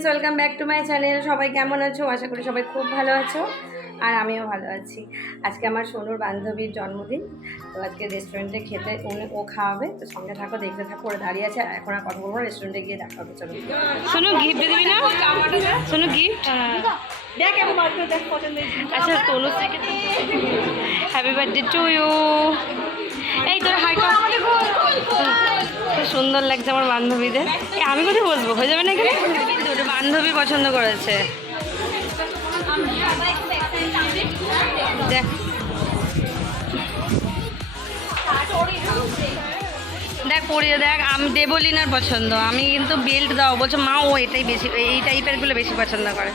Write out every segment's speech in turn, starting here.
Friends welcome back to my channel সবাই কেমন আছো? আশা করি সবাই খুব ভালো আছো আর আমিও ভালো আছি। আজকে আমার সোনুর বান্ধবীর জন্মদিন। তো আজকে রেস্টুরেন্টে খেতে উনি- ও খাওয়াবে। তো সঙ্গে থাকো দেখতে থাকো ওরা দাঁড়িয়ে আছে। এখন আর কথা বলব রেস্টুরেন্টে গিয়ে দেখা হবে চলো। শোনো গিফট দিবি না? শোনো গিফট দেখ আমি বার করে দেখ পছন্দ আচ্ছা থেকে হ্যাপি বার্থডে টু ইউ এই তোর হাই সুন্দর লাগছে আমার বান্ধবীদের। আমি কোথায় বসবো? হয়ে যাবে না এখানে? দুটো বান্ধবী পছন্দ করেছে। দেখ। পরিয়ে দেখ, আমি, দেবলিনার পছন্দ। আমি কিন্তু বেল্ট দাও। বলছো, মা, ও এটাই বেশি, এই টাইপেরগুলো বেশি পছন্দ করে।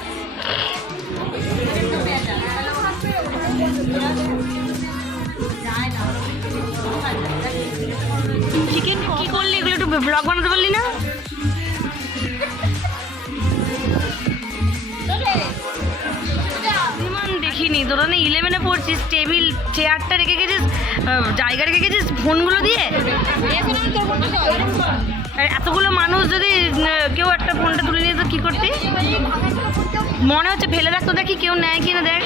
চিকেন কি করলি? এগুলো একটু ব্লগ বানাতে পারলি না? দেখিনি তোরা না ইলেভেনে পড়ছিস টেবিল চেয়ারটা রেখে গেছিস জায়গা রেখে গেছিস ফোনগুলো দিয়ে? এতগুলো মানুষ যদি কেউ একটা ফোনটা তুলে নিয়ে তো কী করতি? মনে হচ্ছে ফেলে রাখতো দেখি কেউ নেয় কিনা দেখ।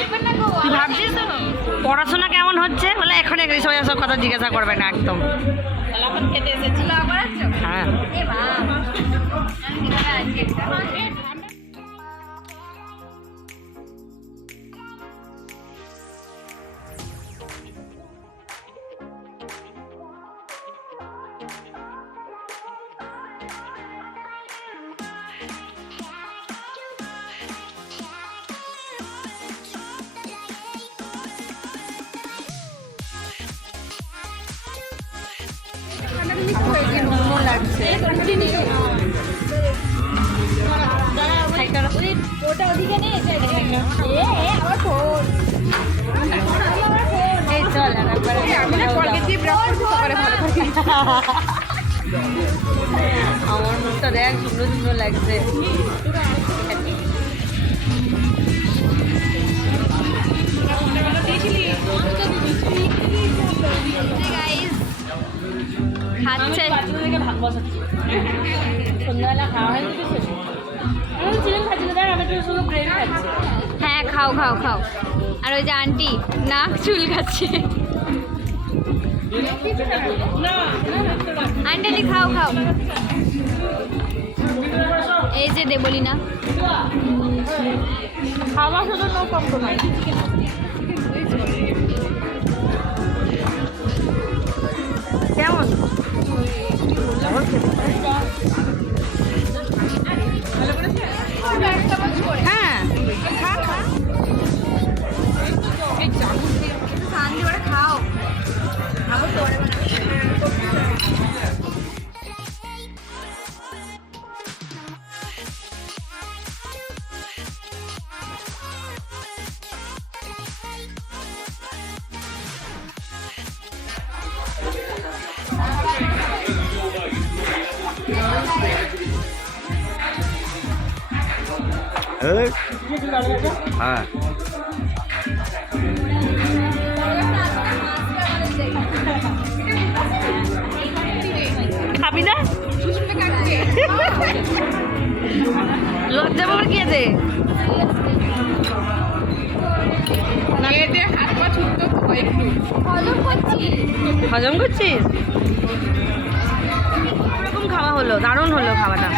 তুই ভাবছিস তো? পড়াশোনা কেমন হচ্ছে? বলে এখন এক সবাই সব কথা জিজ্ঞাসা করবে না একদম। হ্যাঁ। ওটা ওদিকে নেই এটা আমার ফোন। চল আমার মুখটা দেখ সুন্দর সুন্দর লাগছে খাচ্ছি। হ্যাঁ খাও খাও খাও। আর ওই যে আন্টি নাক চুল খাচ্ছে। আন্টি আন্টি খাও খাও। এই যে দেবলি না খাওয়া শুধু নো কম্প্রোমাইজ হ্যাঁ খাবি না লজ্জা পাবার কি আছে হজম করছি করছিস? হলো, দারুণ হলো খাওয়াটা।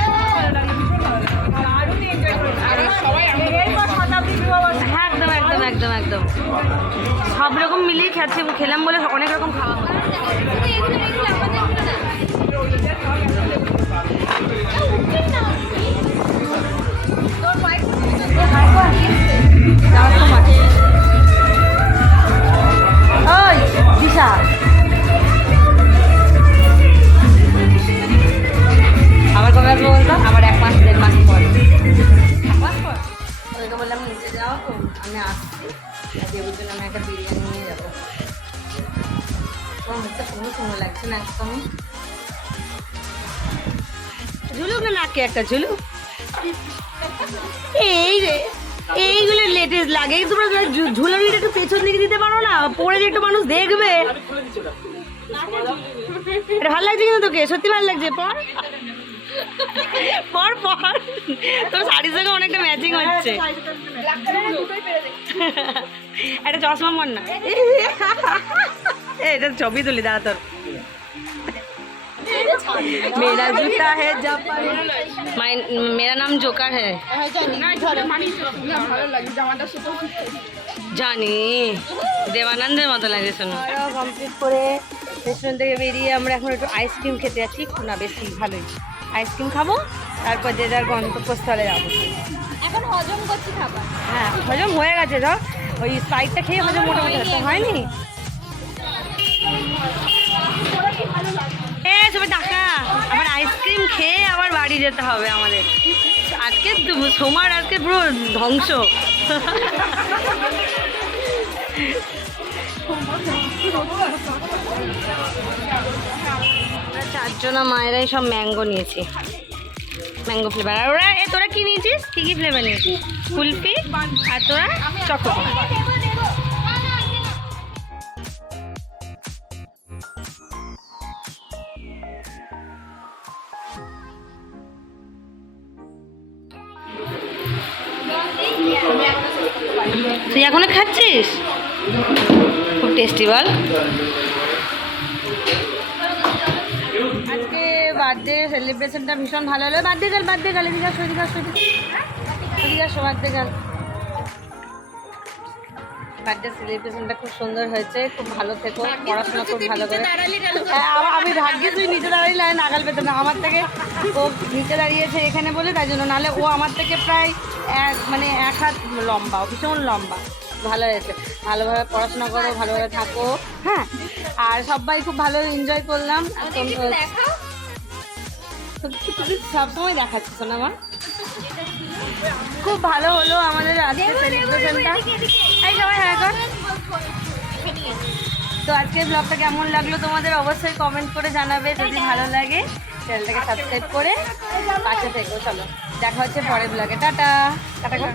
হ্যাঁ একদম একদম একদম একদম। সব রকম মিলিয়ে খাচ্ছি খেলাম বলে অনেক রকম খাওয়া নিচে আমি আসছি আর দেবুর জন্য আমি একটা বিরিয়ানি নিয়ে যাব তোমার মুখটা শুনো শুনো লাগছে না একদম ঝুলুক না নাকে একটা ঝুলুক? এই রে এইগুলো লেটেস্ট লাগে তোমরা ঝুলানিটা একটু পেছন দিকে দিতে পারো না পরে যে একটু মানুষ দেখবে এটা ভালো লাগছে কিন্তু তোকে সত্যি ভালো লাগছে পর। পর পর তোর শাড়ির সঙ্গে অনেকটা ম্যাচিং হচ্ছে একটা চশমা মন না এ, এটা ছবি তুলি দাঁড়া তোর मेरा जूता है जापान माय मेरा नाम जोकर है জানি দেবানন্দের মতো লাগে শোনো কমপ্লিট করে রেস্টুরেন্ট থেকে বেরিয়ে আমরা এখন একটু আইসক্রিম খেতে যাচ্ছি। একটু না বেশি ভালোই। আইসক্রিম খাব তারপর যে যার গন্তব্যস্থলে যাব। এখন হজম করছি খাবার। হ্যাঁ হজম হয়ে গেছে ধর ওই স্প্রাইটটা খেয়ে হজম মোটামুটি হতো হয়নি টাকা। আবার আইসক্রিম খেয়ে আবার বাড়ি যেতে হবে আমাদের। আজকে সোমার আজকে পুরো ধ্বংস। চারজনা মায়েরাই সব ম্যাঙ্গো নিয়েছি। ম্যাঙ্গো ফ্লেভার আর ওরা এ, তোরা কি নিয়েছিস? কী কী ফ্লেভার নিয়েছিস? কুলফি আর তোরা? চকো তুই এখনও খাচ্ছিস? খুব টেস্টি বল। সেলিব্রেশনটা ভীষণ ভালো হলো। বার্থডে গাল বার্থডে গাল এদিকে আসো এদিকে আসো এদিকে আসো। বার্থডে গাল। বার্থডে সেলিব্রেশনটা খুব সুন্দর হয়েছে খুব ভালো থেকো পড়াশোনা খুব ভালো করে। হ্যাঁ, আমি ভাগ্যে তুই নিচে দাঁড়াইলে আমি নাগাল পেতাম না। আমার থেকে ও নিচে দাঁড়িয়েছে এখানে বলে তাই জন্য নাহলে ও আমার থেকে প্রায় এক মানে এক হাত লম্বা ভীষণ লম্বা। ভালো হয়েছে। ভালোভাবে পড়াশোনা করো ভালোভাবে থাকো। হ্যাঁ আর সবাই খুব ভালো এনজয় করলাম। দেখাও তুমি সবসময় দেখাচ্ছ না আমার খুব ভালো হলো আমাদের আজকে সেলিব্রেশনটা এই সবাই হ্যাঁ কর। তো আজকের ব্লগটা কেমন লাগল তোমাদের অবশ্যই কমেন্ট করে জানাবে যদি ভালো লাগে। চ্যানেলটাকে সাবস্ক্রাইব করে পাশে থেকো চলো। দেখা হচ্ছে পরের ব্লগে টাটা। টাটা।